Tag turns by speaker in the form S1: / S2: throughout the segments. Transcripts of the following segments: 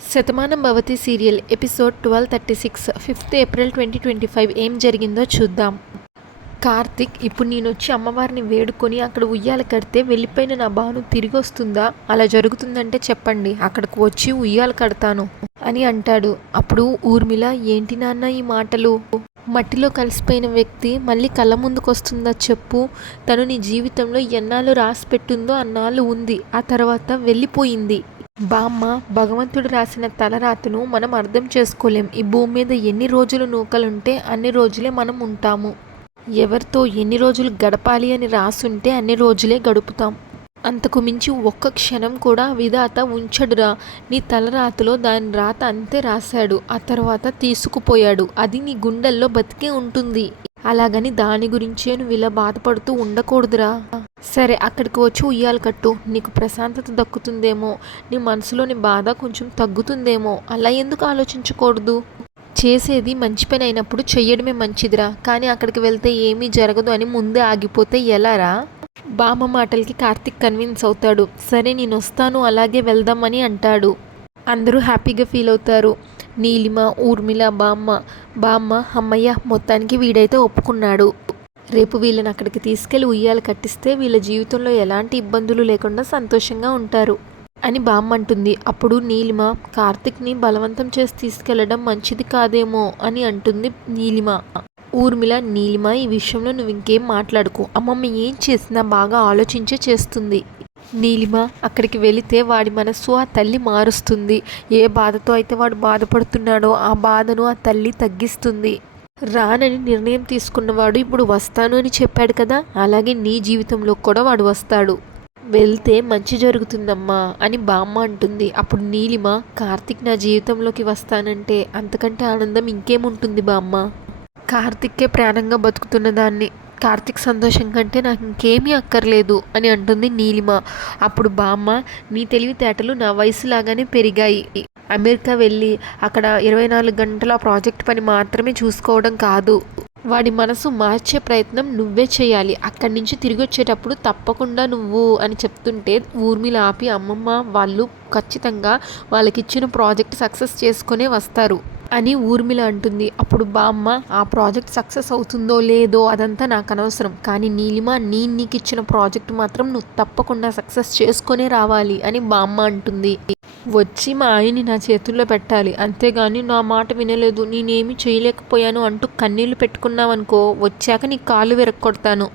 S1: Shatamanam Bhavati serial episode twelve thirty six fifth April twenty twenty five ఏం జరిగిందో చూద్దాం. కార్తిక్ ఇప్పుడు నేను వచ్చి అమ్మవారిని వేడుకొని అక్కడ ఉయ్యాల కడితే వెళ్ళిపోయిన నా బాను తిరిగి వస్తుందా? అలా జరుగుతుందంటే చెప్పండి అక్కడికి వచ్చి ఉయ్యాల కడతాను అని అంటాడు. అప్పుడు ఊర్మిళ ఏంటి నాన్న ఈ మాటలు? మట్టిలో కలిసిపోయిన వ్యక్తి మళ్ళీ కళ్ళ ముందుకు వస్తుందా చెప్పు. తను నీ జీవితంలో ఎన్నాళ్ళు రాసి పెట్టుందో అన్నాళ్ళు ఉంది. ఆ తర్వాత వెళ్ళిపోయింది. బామ్మ భగవంతుడు రాసిన తలరాతను మనం అర్థం చేసుకోలేం. ఈ భూమి మీద ఎన్ని రోజులు నూకలుంటే అన్ని రోజులే మనం ఉంటాము. ఎవరితో ఎన్ని రోజులు గడపాలి అని రాసుంటే అన్ని రోజులే గడుపుతాం. అంతకు మించి ఒక్క క్షణం కూడా విధాత ఉంచడురా. నీ తలరాతలో దాని రాత అంతే రాశాడు. ఆ తర్వాత తీసుకుపోయాడు. అది నీ గుండెల్లో బతికే ఉంటుంది. అలాగని దాని గురించే నువ్వు ఇలా బాధపడుతూ ఉండకూడదురా. సరే అక్కడికి వచ్చి ఉయ్యాలు కట్టు. నీకు ప్రశాంతత దక్కుతుందేమో. నీ మనసులోని బాధ కొంచెం తగ్గుతుందేమో. అలా ఎందుకు ఆలోచించకూడదు? చేసేది మంచి పని అయినప్పుడు చెయ్యడమే మంచిదిరా. కానీ అక్కడికి వెళ్తే ఏమీ జరగదు అని ముందే ఆగిపోతే ఎలారా బామ్మ మాటలకి కార్తిక్ కన్విన్స్ అవుతాడు. సరే నేను వస్తాను అలాగే వెళ్దామని అంటాడు. అందరూ హ్యాపీగా ఫీల్ అవుతారు. నీలిమ ఊర్మిళ బామ్మ. బామ్మ అమ్మయ్య మొత్తానికి వీడైతే ఒప్పుకున్నాడు. రేపు వీళ్ళని అక్కడికి తీసుకెళ్ళి ఉయ్యాలు కట్టిస్తే వీళ్ళ జీవితంలో ఎలాంటి ఇబ్బందులు లేకుండా సంతోషంగా ఉంటారు అని బామ్మంటుంది అప్పుడు నీలిమ కార్తిక్ని బలవంతం చేసి తీసుకెళ్ళడం మంచిది కాదేమో అని అంటుంది నీలిమ. ఊర్మిళ నీలిమ ఈ విషయంలో నువ్వు ఇంకేం మాట్లాడుకో. అమ్మమ్మ ఏం చేసినా బాగా ఆలోచించే చేస్తుంది. నీలిమ అక్కడికి వెళితే వాడి మనస్సు ఆ తల్లి మారుస్తుంది. ఏ బాధతో అయితే వాడు బాధపడుతున్నాడో ఆ బాధను ఆ తల్లి తగ్గిస్తుంది. రానని నిర్ణయం తీసుకున్నవాడు ఇప్పుడు వస్తాను అని చెప్పాడు కదా అలాగే నీ జీవితంలో కూడా వాడు వస్తాడు. వెళ్తే మంచి జరుగుతుందమ్మా అని బామ్మ అంటుంది. అప్పుడు నీలిమ కార్తిక్ నా జీవితంలోకి వస్తానంటే అంతకంటే ఆనందం ఇంకేముంటుంది బామ్మ? కార్తిక్కే ప్రాణంగా బతుకుతున్న దాన్ని. కార్తిక్ సంతోషం కంటే నాకు ఇంకేమీ అక్కర్లేదు అని అంటుంది నీలిమ. అప్పుడు బామ్మ నీ తెలివితేటలు నా వయసులాగానే పెరిగాయి. అమెరికా వెళ్ళి అక్కడ ఇరవై నాలుగు గంటల ప్రాజెక్ట్ పని మాత్రమే చూసుకోవడం కాదు. వాడి మనసు మార్చే ప్రయత్నం నువ్వే చేయాలి. అక్కడి నుంచి తిరిగి వచ్చేటప్పుడు తప్పకుండా నువ్వు అని చెప్తుంటే ఊర్మిళ ఆపి అమ్మమ్మ వాళ్ళు ఖచ్చితంగా వాళ్ళకిచ్చిన ప్రాజెక్ట్ సక్సెస్ చేసుకునే వస్తారు అని ఊర్మిళ అంటుంది. అప్పుడు బామ్మ ఆ ప్రాజెక్ట్ సక్సెస్ అవుతుందో లేదో అదంతా నాకు అనవసరం. కానీ నీలిమ నీ నీకు ఇచ్చిన ప్రాజెక్ట్ మాత్రం నువ్వు తప్పకుండా సక్సెస్ చేసుకునే రావాలి అని బామ్మ అంటుంది. వచ్చి మా ఆయన్ని నా చేతుల్లో పెట్టాలి. అంతేగాని నా మాట వినలేదు. నేనేమి చేయలేకపోయాను అంటూ కన్నీళ్ళు పెట్టుకున్నావనుకో వచ్చాక నీ కాళ్ళు విరక్కొడతాను.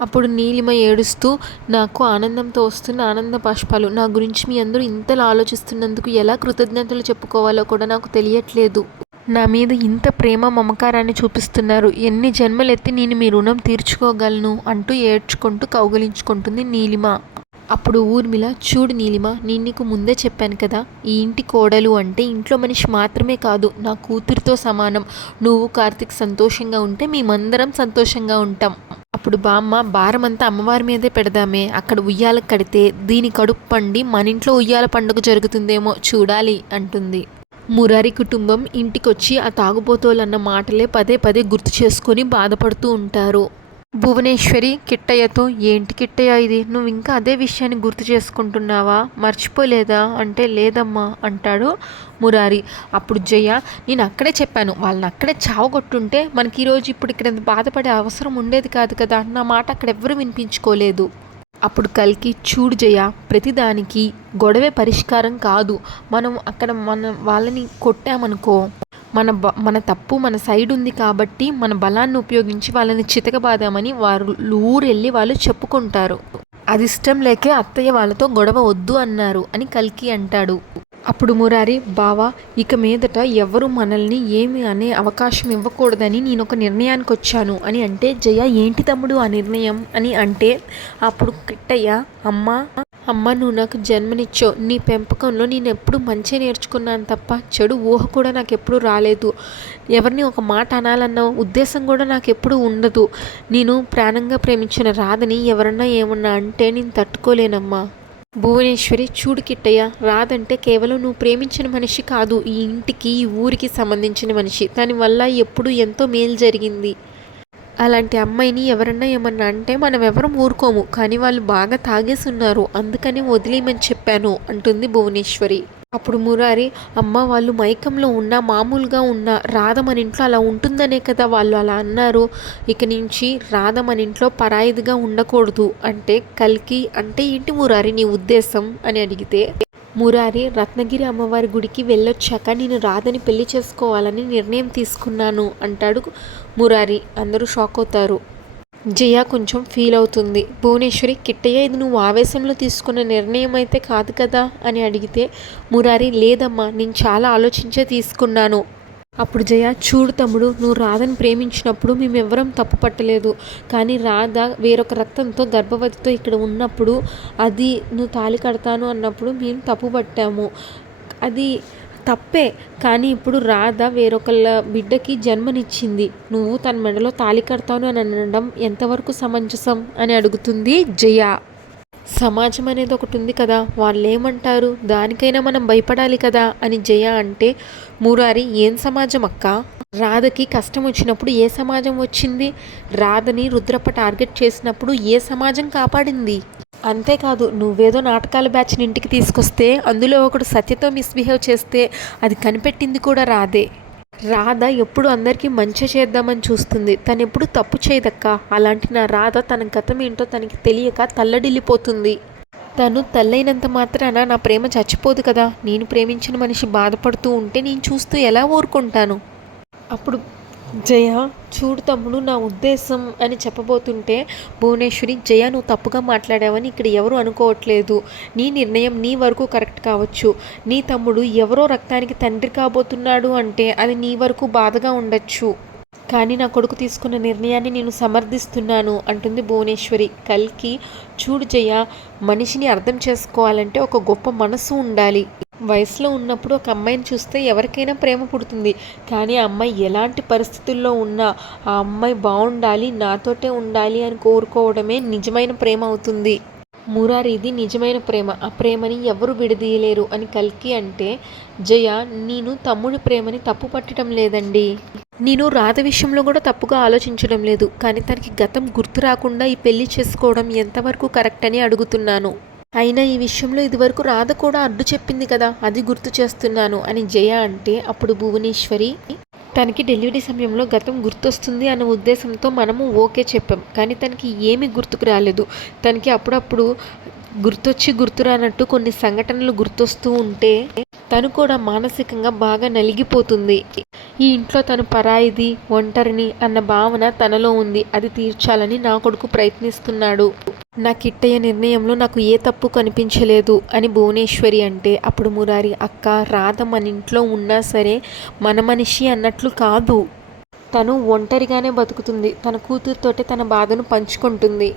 S1: అప్పుడు నీలిమ ఏడుస్తూ నాకు ఆనందంతో వస్తున్న ఆనంద బాష్పాలు. నా గురించి మీ అందరూ ఇంతలా ఆలోచిస్తున్నందుకు ఎలా కృతజ్ఞతలు చెప్పుకోవాలో కూడా నాకు తెలియట్లేదు. నా మీద ఇంత ప్రేమ మమకారాన్ని చూపిస్తున్నారు. ఎన్ని జన్మలెత్తి నేను మీ రుణం తీర్చుకోగలను అంటూ ఏడ్చుకుంటూ కౌగలించుకుంటుంది నీలిమ. అప్పుడు ఊర్మిళ చూడు నీలిమ నేను నీకు ముందే చెప్పాను కదా ఈ ఇంటి కోడలు అంటే ఇంట్లో మనిషి మాత్రమే కాదు నా కూతురితో సమానం. నువ్వు కార్తిక్ సంతోషంగా ఉంటే మేమందరం సంతోషంగా ఉంటాం. అప్పుడు బామ్మ భారమంతా అమ్మవారి మీదే పెడదామే. అక్కడ ఉయ్యాల కడితే దీని కడుపు పండి మన ఇంట్లో ఉయ్యాల పండుగ జరుగుతుందేమో చూడాలి అంటుంది. మురారి కుటుంబం ఇంటికొచ్చి ఆ తాగుబోతోలన్న మాటలే పదే పదే గుర్తు చేసుకొని బాధపడుతూ ఉంటారు. భువనేశ్వరి కిట్టయ్యతో ఏంటి కిట్టయ్య ఇది? నువ్వు ఇంకా అదే విషయాన్ని గుర్తు చేసుకుంటున్నావా? మర్చిపోలేదా? అంటే లేదమ్మా అంటాడు మురారి. అప్పుడు జయ నేను అక్కడే చెప్పాను. వాళ్ళని అక్కడే చావగొట్టుంటే మనకి ఈరోజు ఇప్పుడు ఇక్కడ బాధపడే అవసరం ఉండేది కాదు కదా. నా మాట అక్కడ ఎవ్వరూ వినిపించుకోలేదు. అప్పుడు కలికి చూడు జయ ప్రతిదానికి గొడవే పరిష్కారం కాదు. మనం అక్కడ మన వాళ్ళని కొట్టామనుకో మన బ మన తప్పు మన సైడ్ ఉంది కాబట్టి మన బలాన్ని ఉపయోగించి వాళ్ళని చితకబాదామని వారు ఊరెళ్ళి వాళ్ళు చెప్పుకుంటారు. అది ఇష్టం లేకే అత్తయ్య వాళ్ళతో గొడవ వద్దు అన్నారు అని కల్కి అంటాడు. అప్పుడు మురారి బావా ఇక మీదట ఎవరు మనల్ని ఏమి అనే అవకాశం ఇవ్వకూడదని నేను ఒక నిర్ణయానికి వచ్చాను అని అంటే జయ ఏంటి తమ్ముడు ఆ నిర్ణయం? అని అంటే అప్పుడు కిట్టయ్య అమ్మ అమ్మ నువ్వు నాకు జన్మనిచ్చావు. నీ పెంపకంలో నేను ఎప్పుడు మంచి నేర్చుకున్నాను తప్ప చెడు ఊహ కూడా నాకు ఎప్పుడు రాలేదు. ఎవరిని ఒక మాట అనాలన్న ఉద్దేశం కూడా నాకు ఎప్పుడు ఉండదు. నేను ప్రాణంగా ప్రేమించిన రాధని ఎవరన్నా ఏమన్నా అంటే నేను తట్టుకోలేనమ్మా. భువనేశ్వరి చూడు కిట్టయ్య రాదంటే కేవలం నువ్వు ప్రేమించిన మనిషి కాదు. ఈ ఇంటికి ఈ ఊరికి సంబంధించిన మనిషి. దానివల్ల ఎప్పుడు ఎంతో మేలు జరిగింది. అలాంటి అమ్మాయిని ఎవరన్నా ఏమన్నా అంటే మనం ఎవరం ఊరుకోము కానీ వాళ్ళు బాగా తాగేసి ఉన్నారు అందుకని వదిలేయమని చెప్పాను అంటుంది భువనేశ్వరి. అప్పుడు మురారి అమ్మ వాళ్ళు మైకంలో ఉన్న మామూలుగా ఉన్న రాధ మన ఇంట్లో అలా ఉంటుందనే కదా వాళ్ళు అలా అన్నారు. ఇక నుంచి రాధ మన ఇంట్లో పరాయిదిగా ఉండకూడదు అంటే కల్కి అంటే ఏంటి మురారి నీ ఉద్దేశం అని అడిగితే మురారి రత్నగిరి అమ్మవారి గుడికి వెళ్ళొచ్చాక నేను రాధని పెళ్ళి చేసుకోవాలని నిర్ణయం తీసుకున్నాను అంటాడు మురారి. అందరూ షాక్ అవుతారు. జయ కొంచెం ఫీల్ అవుతుంది. భువనేశ్వరి కిట్టయ్య ఇది నువ్వు ఆవేశంలో తీసుకున్న నిర్ణయం అయితే కాదు కదా అని అడిగితే మురారి లేదమ్మా నేను చాలా ఆలోచించే తీసుకున్నాను. అప్పుడు జయ చూడు తమ్ముడు నువ్వు రాధని ప్రేమించినప్పుడు మేమెవ్వరం తప్పు పట్టలేదు. కానీ రాధ వేరొక రక్తంతో గర్భవతితో ఇక్కడ ఉన్నప్పుడు అది నువ్వు తాళి కడతాను అన్నప్పుడు మేము తప్పు పట్టాము. అది తప్పే కానీ ఇప్పుడు రాధ వేరొకళ్ళ బిడ్డకి జన్మనిచ్చింది. నువ్వు తన మెడలో తాళి కడతాను అని అనడం ఎంతవరకు సమంజసం అని అడుగుతుంది జయ. సమాజం అనేది ఒకటి ఉంది కదా వాళ్ళు ఏమంటారు దానికైనా మనం భయపడాలి కదా అని జయ అంటే మురారి ఏం సమాజం అక్క? రాధకి కష్టం వచ్చినప్పుడు ఏ సమాజం వచ్చింది? రాధని రుద్రప్ప టార్గెట్ చేసినప్పుడు ఏ సమాజం కాపాడింది? అంతేకాదు నువ్వేదో నాటకాల బ్యాచ్ని ఇంటికి తీసుకొస్తే అందులో ఒకడు సత్యతో మిస్బిహేవ్ చేస్తే అది కనిపెట్టింది కూడా రాదే రాధ ఎప్పుడు అందరికీ మంచి చేద్దామని చూస్తుంది. తను ఎప్పుడు తప్పు చేయదక్క. అలాంటి నా రాధ తన గతం ఏంటో తనకి తెలియక తల్లడిల్లిపోతుంది. తను తల్లైనంత మాత్రాన నా ప్రేమ చచ్చిపోదు కదా. నేను ప్రేమించిన మనిషి బాధపడుతూ ఉంటే నేను చూస్తూ ఎలా ఊరుకుంటాను? అప్పుడు జయ? చూడు తమ్ముడు నా ఉద్దేశం అని చెప్పబోతుంటే భువనేశ్వరి జయ నువ్వు తప్పుగా మాట్లాడావని ఇక్కడ ఎవరు అనుకోవట్లేదు. నీ నిర్ణయం నీ వరకు కరెక్ట్ కావచ్చు. నీ తమ్ముడు ఎవరో రక్తానికి తండ్రి కాబోతున్నాడు అంటే అది నీ వరకు బాధగా ఉండొచ్చు. కానీ నా కొడుకు తీసుకున్న నిర్ణయాన్ని నేను సమర్థిస్తున్నాను అంటుంది భువనేశ్వరి. కల్కి చూడు జయ మనిషిని అర్థం చేసుకోవాలంటే ఒక గొప్ప మనసు ఉండాలి. వయసులో ఉన్నప్పుడు ఒక అమ్మాయిని చూస్తే ఎవరికైనా ప్రేమ పుడుతుంది. కానీ ఆ అమ్మాయి ఎలాంటి పరిస్థితుల్లో ఉన్నా ఆ అమ్మాయి బాగుండాలి నాతోటే ఉండాలి అని కోరుకోవడమే నిజమైన ప్రేమ అవుతుంది. మురారిది నిజమైన ప్రేమ. ఆ ప్రేమని ఎవరు విడదీయలేరు అని కల్కి అంటే జయ నేను తమ్ముడి ప్రేమని తప్పు పట్టడం లేదండి. నేను రాధ విషయంలో కూడా తప్పుగా ఆలోచించడం లేదు. కానీ తనకి గతం గుర్తు రాకుండా ఈ పెళ్ళి చేసుకోవడం ఎంతవరకు కరెక్ట్ అని అడుగుతున్నాను. అయినా ఈ విషయంలో ఇదివరకు రాధ కూడా అడ్డు చెప్పింది కదా అది గుర్తు చేస్తున్నాను అని జయ అంటే అప్పుడు భువనేశ్వరి తనకి డెలివరీ సమయంలో గతం గుర్తొస్తుంది అన్న ఉద్దేశంతో మనము ఓకే చెప్పాం. కానీ తనకి ఏమీ గుర్తుకు రాలేదు. తనకి అప్పుడప్పుడు గుర్తొచ్చి గుర్తురానట్టు కొన్ని సంఘటనలు గుర్తొస్తూ ఉంటే తను కూడా మానసికంగా బాగా నలిగిపోతుంది. ఈ ఇంట్లో తను పరాయిది ఒంటరిని అన్న భావన తనలో ఉంది. అది తీర్చాలని నా కొడుకు ప్రయత్నిస్తున్నాడు. నా కిట్టయ్య నిర్ణయంలో నాకు ఏ తప్పు కనిపించలేదు అని భువనేశ్వరి అంటే అప్పుడు మురారి అక్క రాధ మన ఇంట్లో ఉన్నా సరే మన మనిషి అన్నట్లు కాదు. తను ఒంటరిగానే బతుకుతుంది. తన కూతురుతోటే తన బాధను పంచుకుంటుంది.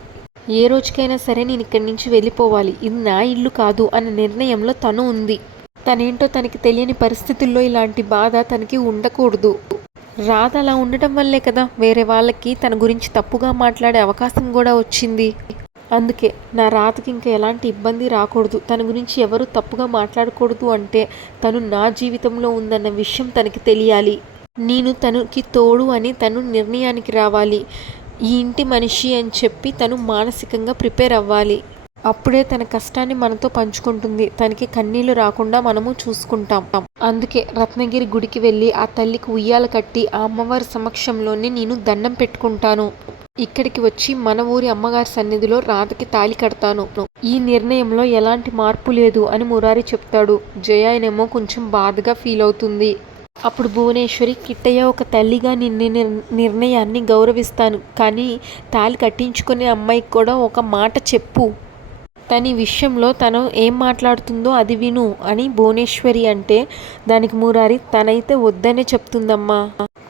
S1: ఏ రోజుకైనా సరే నేను ఇక్కడి నుంచి వెళ్ళిపోవాలి. ఇది నా ఇల్లు కాదు అన్న నిర్ణయంలో తను ఉంది. తనేంటో తనకి తెలియని పరిస్థితుల్లో ఇలాంటి బాధ తనకి ఉండకూడదు. రాధ అలా ఉండటం వల్లే కదా వేరే వాళ్ళకి తన గురించి తప్పుగా మాట్లాడే అవకాశం కూడా వచ్చింది. అందుకే నా రాతకి ఇంకా ఎలాంటి ఇబ్బంది రాకూడదు. తన గురించి ఎవరు తప్పుగా మాట్లాడకూడదు అంటే తను నా జీవితంలో ఉందన్న విషయం తనకి తెలియాలి. నేను తనకి తోడు అని తను నిర్ణయానికి రావాలి. ఈ ఇంటి మనిషి అని చెప్పి తను మానసికంగా ప్రిపేర్ అవ్వాలి. అప్పుడే తన కష్టాన్ని మనతో పంచుకుంటుంది. తనకి కన్నీళ్ళు రాకుండా మనము చూసుకుంటాం. అందుకే రత్నగిరి గుడికి వెళ్ళి ఆ తల్లికి ఉయ్యాల కట్టి ఆ అమ్మవారి సమక్షంలోనే నేను దండం పెట్టుకుంటాను. ఇక్కడికి వచ్చి మన ఊరి అమ్మగారి సన్నిధిలో రాధకి తాళి కడతాను. ఈ నిర్ణయంలో ఎలాంటి మార్పు లేదు అని మురారి చెప్తాడు. జయాయనేమో కొంచెం బాధగా ఫీల్ అవుతుంది. అప్పుడు భువనేశ్వరి కిట్టయ్య ఒక తల్లిగా నిన్న నిర్ణయాన్ని గౌరవిస్తాను కానీ తాళి కట్టించుకునే అమ్మాయికి కూడా ఒక మాట చెప్పు. తన విషయంలో తను ఏం మాట్లాడుతుందో అది విను అని భువనేశ్వరి అంటే దానికి మురారి తనైతే వద్దనే చెప్తుందమ్మా.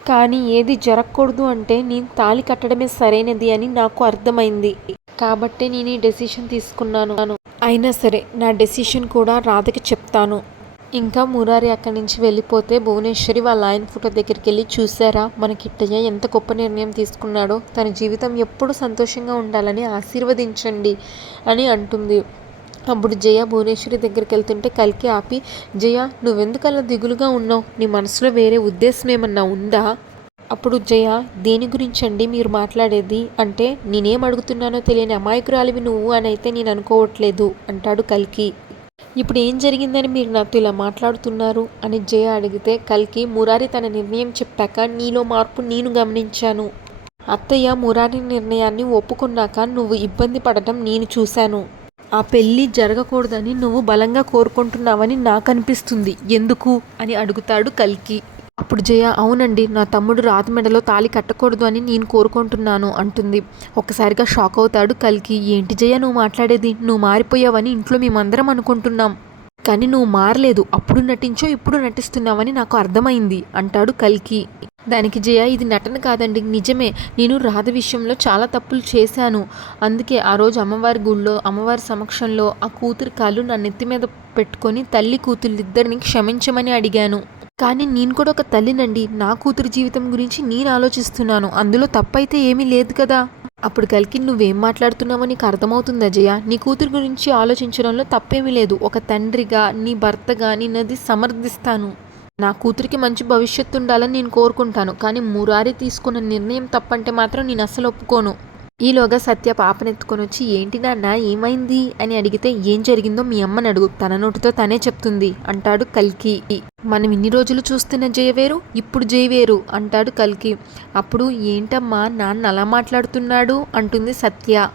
S1: కానీ ఏది జరగకూడదు అంటే నేను తాళి కట్టడమే సరైనది అని నాకు అర్థమైంది. కాబట్టే నేను ఈ డెసిషన్ తీసుకున్నాను. అయినా సరే నా డెసిషన్ కూడా రాధకి చెప్తాను. ఇంకా మురారి అక్కడి నుంచి వెళ్ళిపోతే భువనేశ్వరి వాళ్ళ ఆయన ఫోటో దగ్గరికి వెళ్ళి చూసారా మన కిట్టయ్య ఎంత గొప్ప నిర్ణయం తీసుకున్నాడో. తన జీవితం ఎప్పుడు సంతోషంగా ఉండాలని ఆశీర్వదించండి అని అంటుంది. అప్పుడు జయ భువనేశ్వరి దగ్గరికి వెళ్తుంటే కలికి ఆపి జయ నువ్వెందుకలా దిగులుగా ఉన్నావు? నీ మనసులో వేరే ఉద్దేశం ఏమన్నా ఉందా? అప్పుడు జయ దేని గురించి అండి మీరు మాట్లాడేది? అంటే నేనేం అడుగుతున్నానో తెలియని అమాయకురాలివి నువ్వు అని అయితే నేను అనుకోవట్లేదు అంటాడు కల్కి. ఇప్పుడు ఏం జరిగిందని మీరు నాతో ఇలా మాట్లాడుతున్నారు అని జయ అడిగితే కల్కి మురారి తన నిర్ణయం చెప్పాక నీలో మార్పు నేను గమనించాను. అత్తయ్య మురారి నిర్ణయాన్ని ఒప్పుకున్నాక నువ్వు ఇబ్బంది పడటం నేను చూశాను. ఆ పెళ్ళి జరగకూడదని నువ్వు బలంగా కోరుకుంటున్నావని నాకు అనిపిస్తుంది ఎందుకు? అని అడుగుతాడు కల్కి. అప్పుడు జయ అవునండి నా తమ్ముడు రాతి మెడలో తాళి కట్టకూడదు అని నేను కోరుకుంటున్నాను అంటుంది. ఒక్కసారిగా షాక్ అవుతాడు కల్కి. ఏంటి జయ నువ్వు మాట్లాడేది? నువ్వు మారిపోయావని ఇంట్లో మేమందరం అనుకుంటున్నాం. కానీ నువ్వు మారలేదు. అప్పుడు నటించో ఇప్పుడు నటిస్తున్నావని నాకు అర్థమైంది అంటాడు కల్కి. దానికి జయ ఇది నటన కాదండి నిజమే. నేను రాధ విషయంలో చాలా తప్పులు చేశాను. అందుకే ఆ రోజు అమ్మవారి గుళ్ళో అమ్మవారి సమక్షంలో ఆ కూతురు కాళ్ళు నా నెత్తి మీద పెట్టుకొని తల్లి కూతుళ్ళిద్దరిని క్షమించమని అడిగాను. కానీ నేను కూడా ఒక తల్లినండి. నా కూతురు జీవితం గురించి నేను ఆలోచిస్తున్నాను. అందులో తప్పైతే ఏమీ లేదు కదా. అప్పుడు కలికి నువ్వేం మాట్లాడుతున్నావో నీకు అర్థమవుతుందా అజయ నీ కూతురు గురించి ఆలోచించడంలో తప్పేమీ లేదు. ఒక తండ్రిగా నీ భర్తగా నేనది సమర్థిస్తాను. నా కూతురికి మంచి భవిష్యత్తు ఉండాలని నేను కోరుకుంటాను. కానీ మురారి తీసుకున్న నిర్ణయం తప్పంటే మాత్రం నేను అస్సలు ఒప్పుకోను. ఈలోగా సత్య పాపనెత్తుకొని వచ్చి ఏంటి నాన్న ఏమైంది? అని అడిగితే ఏం జరిగిందో మీ అమ్మని అడుగు. తన నోటితో తనే చెప్తుంది అంటాడు కల్కి. మనం ఇన్ని రోజులు చూస్తున్న జయవేరు ఇప్పుడు జయవేరు అంటాడు కల్కి. అప్పుడు ఏంటమ్మా నాన్న అలా మాట్లాడుతున్నాడు? అంటుంది సత్య.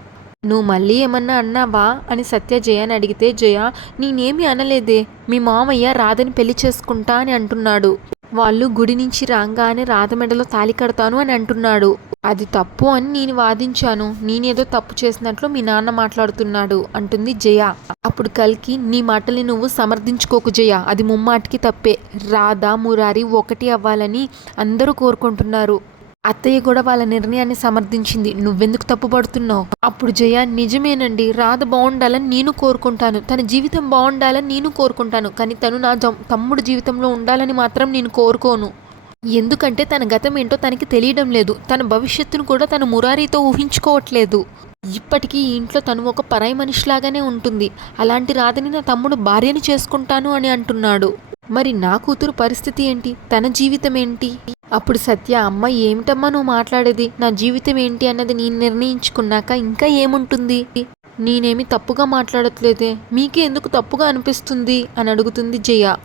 S1: నువ్వు మళ్ళీ ఏమన్నా అన్నావా అని సత్య జయని అడిగితే జయ నేనేమి అనలేదే. మీ మామయ్య రాధని పెళ్ళి చేసుకుంటా అని అంటున్నాడు. వాళ్ళు గుడి నుంచి రాగానే రాధ మెడలో తాలి కడతాను అని అంటున్నాడు. అది తప్పు అని నేను వాదించాను. నేనేదో తప్పు చేసినట్లు మీ నాన్న మాట్లాడుతున్నాడు అంటుంది జయ. అప్పుడు కల్కి నీ మాటల్ని నువ్వు సమర్థించుకోకు జయ. అది ముమ్మాటికి తప్పే. రాధ మురారి ఒకటి అవ్వాలని అందరూ కోరుకుంటున్నారు. అత్తయ్య కూడా వాళ్ళ నిర్ణయాన్ని సమర్థించింది. నువ్వెందుకు తప్పుపడుతున్నావు అప్పుడు జయ నిజమేనండి. రాధ బాగుండాలని నేను కోరుకుంటాను. తన జీవితం బాగుండాలని నేను కోరుకుంటాను. కానీ తను నా తమ్ముడు జీవితంలో ఉండాలని మాత్రం నేను కోరుకోను. ఎందుకంటే తన గతం ఏంటో తనకి తెలియడం లేదు. తన భవిష్యత్తును కూడా తన మురారీతో ఊహించుకోవట్లేదు. ఇప్పటికీ ఈ ఇంట్లో తను ఒక పరాయి మనిషిలాగానే ఉంటుంది. అలాంటి రాధని నా తమ్ముడు భార్యని చేసుకుంటాను అని అంటున్నాడు. మరి నా కూతురు పరిస్థితి ఏంటి? తన జీవితం ఏంటి? అప్పుడు సత్య అమ్మ ఏమిటమ్మా నువ్వు మాట్లాడేది? నా జీవితం ఏంటి అన్నది నేను నిర్ణయించుకున్నాక ఇంకా ఏముంటుంది? నేనేమి తప్పుగా మాట్లాడట్లేదే? మీకే ఎందుకు తప్పుగా అనిపిస్తుంది? అని అడుగుతుంది జయ.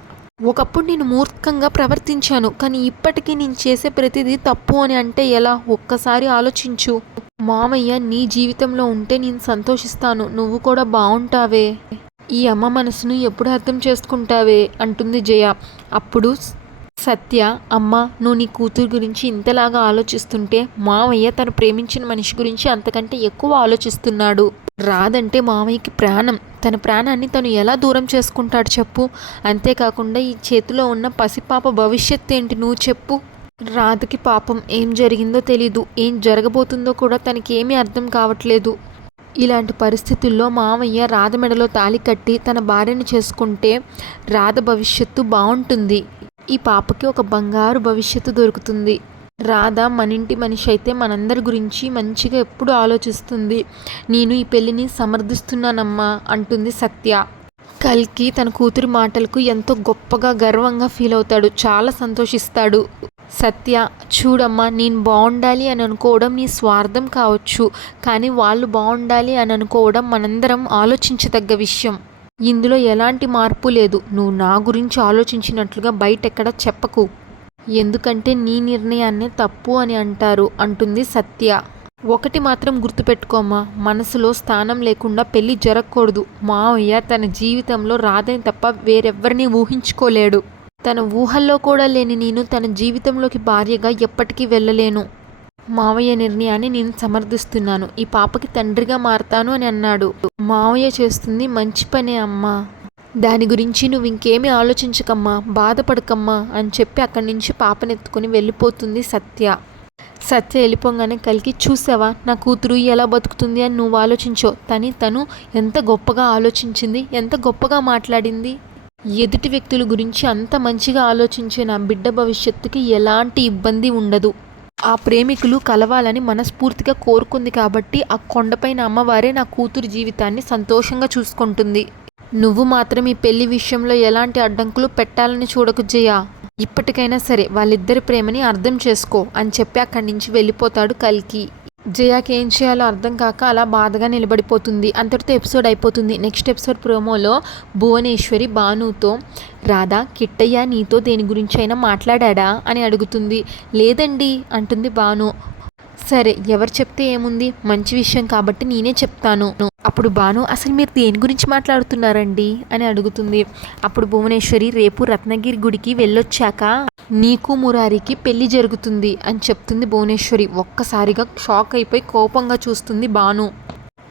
S1: ఒకప్పుడు నేను మూర్ఖంగా ప్రవర్తించాను కానీ ఇప్పటికీ నేను చేసే ప్రతిదీ తప్పు అని అంటే ఎలా? ఒక్కసారి ఆలోచించు. మామయ్య నీ జీవితంలో ఉంటే నేను సంతోషిస్తాను నువ్వు కూడా బాగుంటావే ఈ అమ్మ మనసును ఎప్పుడు అర్థం చేసుకుంటావే? అంటుంది జయ. అప్పుడు సత్య అమ్మ నువ్వు నీ కూతురు గురించి ఇంతలాగా ఆలోచిస్తుంటే మావయ్య తను ప్రేమించిన మనిషి గురించి అంతకంటే ఎక్కువ ఆలోచిస్తున్నాడు. రాదంటే మావయ్యకి ప్రాణం. తన ప్రాణాన్ని తను ఎలా దూరం చేసుకుంటాడు చెప్పు? అంతేకాకుండా ఈ చేతిలో ఉన్న పసిపాప భవిష్యత్ ఏంటి నువ్వు చెప్పు? రాధకి పాపం. ఏం జరిగిందో తెలీదు. ఏం జరగబోతుందో కూడా తనకి ఏమీ అర్థం కావట్లేదు. ఇలాంటి పరిస్థితుల్లో మామయ్య రాధ మెడలో తాళి కట్టి తన భార్యను చేసుకుంటే రాధ భవిష్యత్తు బాగుంటుంది. ఈ పాపకి ఒక బంగారు భవిష్యత్తు దొరుకుతుంది. రాధ మనింటి మనిషి అయితే మనందరి గురించి మంచిగా ఎప్పుడు ఆలోచిస్తుంది. నేను ఈ పెళ్ళిని సమర్థిస్తున్నానమ్మా అంటుంది సత్య. కల్కి తన కూతురి మాటలకు ఎంతో గొప్పగా గర్వంగా ఫీల్ అవుతాడు. చాలా సంతోషిస్తాడు. సత్య చూడమ్మా నేను బాగుండాలి అని అనుకోవడం నీ స్వార్థం కావచ్చు కానీ వాళ్ళు బాగుండాలి అని అనుకోవడం మనందరం ఆలోచించదగ్గ విషయం. ఇందులో ఎలాంటి మార్పు లేదు. నువ్వు నా గురించి ఆలోచించినట్లుగా బయట ఎక్కడ చెప్పకు. ఎందుకంటే నీ నిర్ణయాన్నే తప్పు అని అంటారు అంటుంది సత్య. ఒకటి మాత్రం గుర్తుపెట్టుకోమ్మా మనసులో స్థానం లేకుండా పెళ్ళి జరగకూడదు. మావయ్య తన జీవితంలో రాదని తప్ప వేరెవ్వరిని ఊహించుకోలేడు. తన ఊహల్లో కూడా లేని నేను తన జీవితంలోకి భార్యగా ఎప్పటికీ వెళ్ళలేను. మావయ్య నిర్ణయాన్ని నేను సమర్థిస్తున్నాను. ఈ పాపకి తండ్రిగా మారతాను అని అన్నాడు. మావయ్య చేస్తుంది మంచి పనే అమ్మా. దాని గురించి నువ్వు ఇంకేమీ ఆలోచించకమ్మా బాధపడకమ్మా అని చెప్పి అక్కడి నుంచి పాపనెత్తుకుని వెళ్ళిపోతుంది సత్య. సత్య వెళ్ళిపోగానే కలిగి చూసావా? నా కూతురు ఎలా బతుకుతుంది అని నువ్వు ఆలోచించో. తని తను ఎంత గొప్పగా ఆలోచించింది ఎంత గొప్పగా మాట్లాడింది? ఎదుటి వ్యక్తుల గురించి అంత మంచిగా ఆలోచించే నా బిడ్డ భవిష్యత్తుకి ఎలాంటి ఇబ్బంది ఉండదు. ఆ ప్రేమికులు కలవాలని మనస్ఫూర్తిగా కోరుకుంది కాబట్టి ఆ కొండపైన అమ్మవారే నా కూతురు జీవితాన్ని సంతోషంగా చూసుకుంటుంది. నువ్వు మాత్రం ఈ పెళ్ళి విషయంలో ఎలాంటి అడ్డంకులు పెట్టాలని చూడకు జయ. ఇప్పటికైనా సరే వాళ్ళిద్దరి ప్రేమని అర్థం చేసుకో అని చెప్పి అక్కడి నుంచి వెళ్ళిపోతాడు కల్కి. జయాకి ఏం చేయాలో అర్థం కాక అలా బాధగా నిలబడిపోతుంది. అంతటితో ఎపిసోడ్ అయిపోతుంది. నెక్స్ట్ ఎపిసోడ్ ప్రోమోలో భువనేశ్వరి భానుతో రాధా కిట్టయ్య నీతో దేని గురించి అయినా మాట్లాడా అని అడుగుతుంది. లేదండి అంటుంది భాను. సరే ఎవరు చెప్తే ఏముంది? మంచి విషయం కాబట్టి నేనే చెప్తాను. అప్పుడు భాను అసలు మీరు దేని గురించి మాట్లాడుతున్నారండి? అని అడుగుతుంది. అప్పుడు భువనేశ్వరి రేపు రత్నగిరి గుడికి వెళ్ళొచ్చాక నీకు మురారికి పెళ్ళి జరుగుతుంది అని చెప్తుంది భువనేశ్వరి. ఒక్కసారిగా షాక్ అయిపోయి కోపంగా చూస్తుంది భాను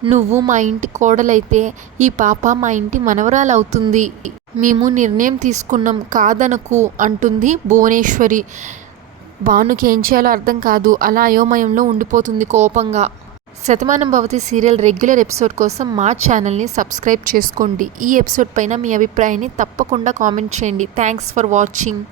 S1: నువ్వు మా ఇంటి కోడలైతే ఈ పాప మా ఇంటి మనవరాలు అవుతుంది మేము నిర్ణయం తీసుకున్నాం కాదనకు అంటుంది భువనేశ్వరి. భానుకి ఏం చేయాలో అర్థం కాదు. అలా అయోమయంలో ఉండిపోతుంది కోపంగా. Shatamanam Bhavati serial regular episode కోసం మా ఛానల్ని సబ్స్క్రైబ్ చేసుకోండి. ఈ ఎపిసోడ్ పైన మీ అభిప్రాయాన్ని తప్పకుండా కామెంట్ చేయండి. Thanks for watching.